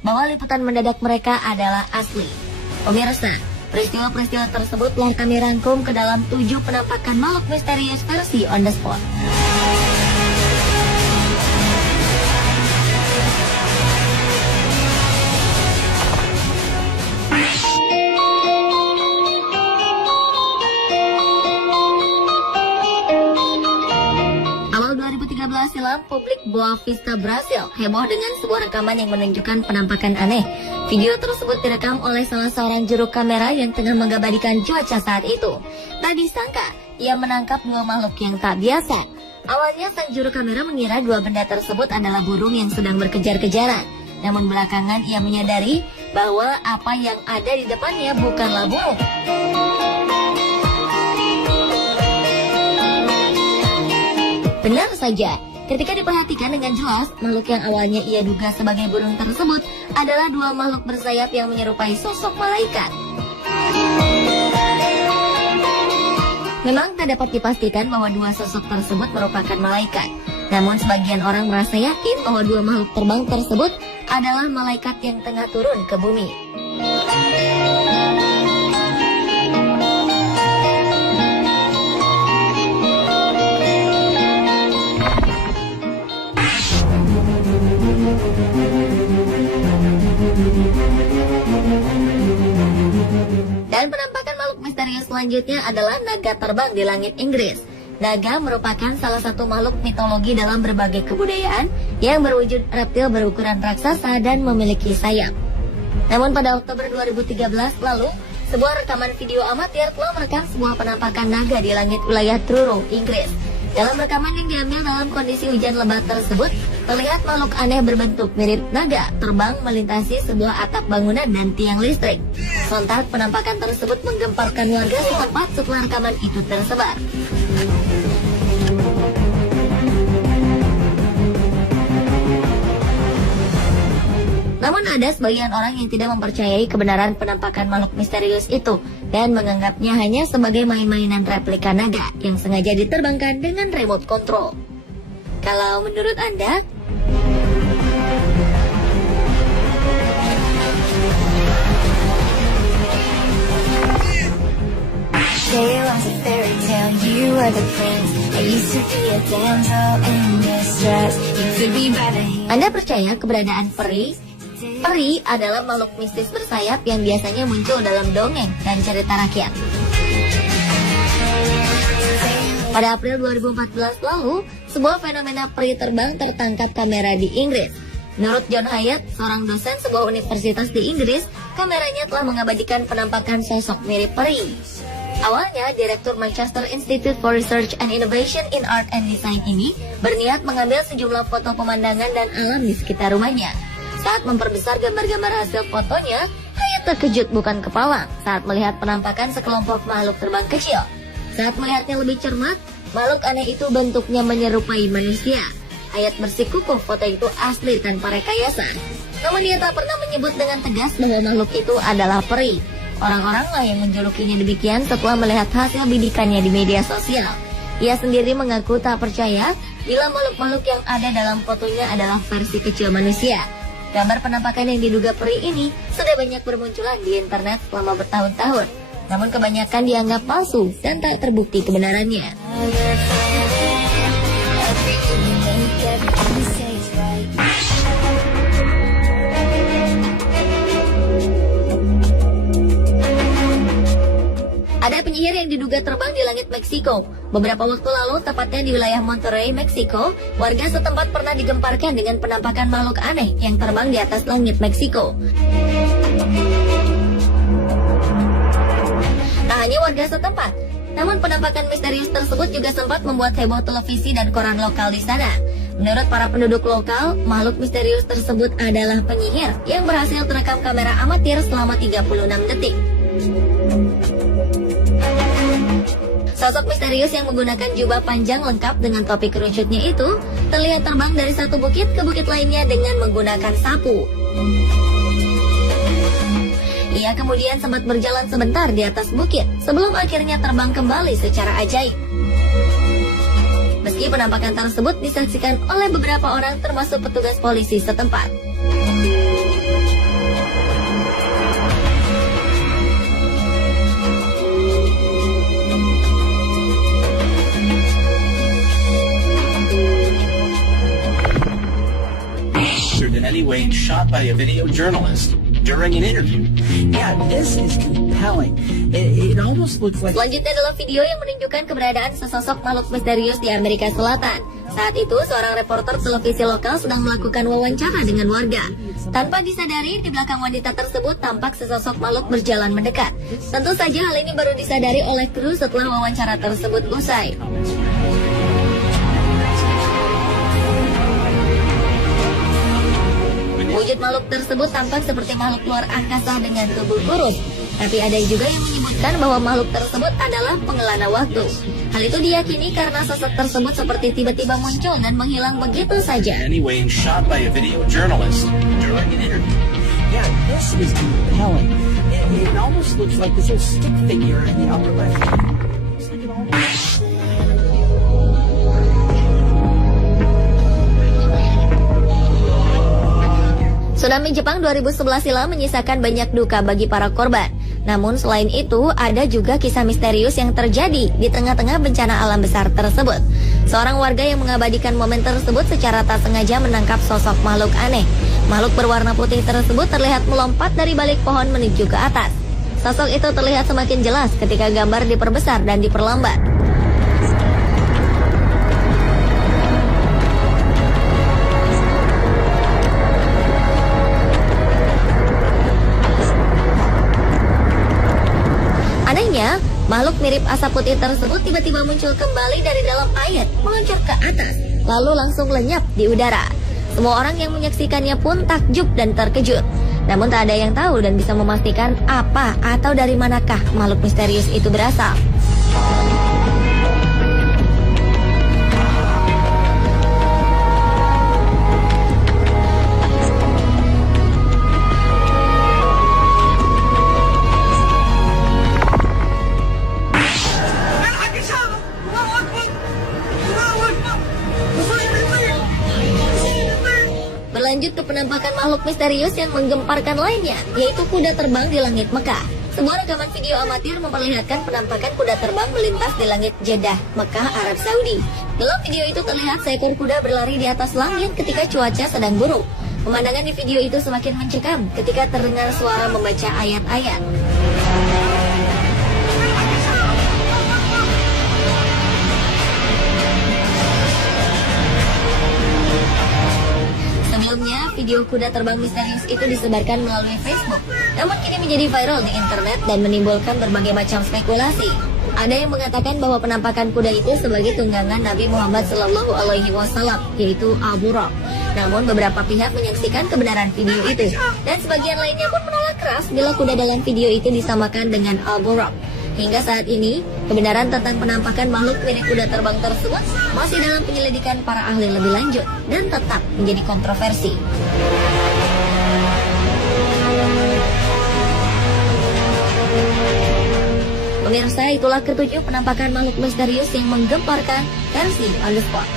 bahwa liputan mendadak mereka adalah asli. Pemirsa, peristiwa-peristiwa tersebut telah kami rangkum ke dalam 7 penampakan makhluk misterius versi on the spot. Awal 2013 silam, publik Boa Vista, Brasil heboh dengan sebuah rekaman yang menunjukkan penampakan aneh. Video tersebut direkam oleh salah seorang juru kamera yang tengah mengabadikan cuaca saat itu. Tak disangka, ia menangkap 2 makhluk yang tak biasa. Awalnya sang juru kamera mengira 2 benda tersebut adalah burung yang sedang berkejar-kejaran. Namun belakangan ia menyadari bahwa apa yang ada di depannya bukanlah burung. Benar saja, ketika diperhatikan dengan jelas, makhluk yang awalnya ia duga sebagai burung tersebut adalah 2 makhluk bersayap yang menyerupai sosok malaikat. Memang tak dapat dipastikan bahwa 2 sosok tersebut merupakan malaikat. Namun sebagian orang merasa yakin bahwa 2 makhluk terbang tersebut adalah malaikat yang tengah turun ke bumi. Dan penampakan makhluk misterius selanjutnya adalah naga terbang di langit Inggris. Naga merupakan salah satu makhluk mitologi dalam berbagai kebudayaan yang berwujud reptil berukuran raksasa dan memiliki sayap. Namun pada Oktober 2013 lalu, sebuah rekaman video amatir telah merekam sebuah penampakan naga di langit wilayah Truro, Inggris. Dalam rekaman yang diambil dalam kondisi hujan lebat tersebut, terlihat makhluk aneh berbentuk mirip naga terbang melintasi sebuah atap bangunan dan tiang listrik. Sontak penampakan tersebut menggemparkan warga setempat setelah rekaman itu tersebar. Namun ada sebagian orang yang tidak mempercayai kebenaran penampakan makhluk misterius itu dan menganggapnya hanya sebagai main-mainan replika naga yang sengaja diterbangkan dengan remote control. Kalau menurut Anda? Anda percaya keberadaan peri? Peri adalah makhluk mistis bersayap yang biasanya muncul dalam dongeng dan cerita rakyat. Pada April 2014 lalu, sebuah fenomena peri terbang tertangkap kamera di Inggris. Menurut John Hyatt, seorang dosen sebuah universitas di Inggris, kameranya telah mengabadikan penampakan sosok mirip peri. Awalnya, Direktur Manchester Institute for Research and Innovation in Art and Design ini berniat mengambil sejumlah foto pemandangan dan alam di sekitar rumahnya. Saat memperbesar gambar-gambar hasil fotonya, Hyatt terkejut bukan kepala saat melihat penampakan sekelompok makhluk terbang kecil. Saat melihatnya lebih cermat, makhluk aneh itu bentuknya menyerupai manusia. Hyatt bersikukuh foto itu asli tanpa rekayasa. Namun dia tak pernah menyebut dengan tegas bahwa makhluk itu adalah peri. Orang-oranglah yang menjulukinya demikian setelah melihat hasil bidikannya di media sosial. Ia sendiri mengaku tak percaya bila makhluk-makhluk yang ada dalam fotonya adalah versi kecil manusia. Gambar penampakan yang diduga peri ini sudah banyak bermunculan di internet selama bertahun-tahun. Namun kebanyakan dianggap palsu dan tak terbukti kebenarannya. Ada penyihir yang diduga terbang di langit Meksiko. Beberapa waktu lalu, tepatnya di wilayah Monterrey, Meksiko, warga setempat pernah digemparkan dengan penampakan makhluk aneh yang terbang di atas langit Meksiko. Tak hanya warga setempat, namun penampakan misterius tersebut juga sempat membuat heboh televisi dan koran lokal di sana. Menurut para penduduk lokal, makhluk misterius tersebut adalah penyihir yang berhasil terekam kamera amatir selama 36 detik. Sosok misterius yang menggunakan jubah panjang lengkap dengan topi kerucutnya itu terlihat terbang dari satu bukit ke bukit lainnya dengan menggunakan sapu. Ia kemudian sempat berjalan sebentar di atas bukit sebelum akhirnya terbang kembali secara ajaib. Meski penampakan tersebut disaksikan oleh beberapa orang termasuk petugas polisi setempat. shot by a video journalist during an interview. Yeah, this is compelling. It almost looks like... Selanjutnya adalah video yang menunjukkan keberadaan sesosok makhluk misterius di Amerika Selatan. Saat itu, seorang reporter televisi lokal sedang melakukan wawancara dengan warga. Tanpa disadari, di belakang wanita tersebut tampak sesosok makhluk berjalan mendekat. Tentu saja hal ini baru disadari oleh kru setelah wawancara tersebut usai. Wujud makhluk tersebut tampak seperti makhluk luar angkasa dengan tubuh kurus. Tapi ada juga yang menyebutkan bahwa makhluk tersebut adalah pengelana waktu. Hal itu diyakini karena sosok tersebut seperti tiba-tiba muncul dan menghilang begitu saja. Anyway, and shot by a video journalist during an interview. Yeah, this is compelling. It almost looks like this little stick figure in the upper left. Looks like it almost... Tsunami Jepang 2011 silam menyisakan banyak duka bagi para korban. Namun selain itu, ada juga kisah misterius yang terjadi di tengah-tengah bencana alam besar tersebut. Seorang warga yang mengabadikan momen tersebut secara tak sengaja menangkap sosok makhluk aneh. Makhluk berwarna putih tersebut terlihat melompat dari balik pohon menuju ke atas. Sosok itu terlihat semakin jelas ketika gambar diperbesar dan diperlambat. Anehnya, makhluk mirip asap putih tersebut tiba-tiba muncul kembali dari dalam air, meluncur ke atas, lalu langsung lenyap di udara. Semua orang yang menyaksikannya pun takjub dan terkejut. Namun tak ada yang tahu dan bisa memastikan apa atau dari manakah makhluk misterius itu berasal. Berlanjut ke penampakan makhluk misterius yang menggemparkan lainnya, yaitu kuda terbang di langit Mekah. Sebuah rekaman video amatir memperlihatkan penampakan kuda terbang melintas di langit Jeddah, Mekah, Arab Saudi. Dalam video itu terlihat seekor kuda berlari di atas langit ketika cuaca sedang buruk. Pemandangan di video itu semakin mencekam ketika terdengar suara membaca ayat-ayat. Sebelumnya, video kuda terbang misterius itu disebarkan melalui Facebook, namun kini menjadi viral di internet dan menimbulkan berbagai macam spekulasi. Ada yang mengatakan bahwa penampakan kuda itu sebagai tunggangan Nabi Muhammad SAW, yaitu Al-Buraq. Namun beberapa pihak menyaksikan kebenaran video itu, dan sebagian lainnya pun menolak keras bila kuda dalam video itu disamakan dengan Al-Buraq. Hingga saat ini, kebenaran tentang penampakan makhluk mirip kuda terbang tersebut masih dalam penyelidikan para ahli lebih lanjut dan tetap menjadi kontroversi. Pemirsa, itulah ketujuh penampakan makhluk misterius yang menggemparkan versi On The Spot.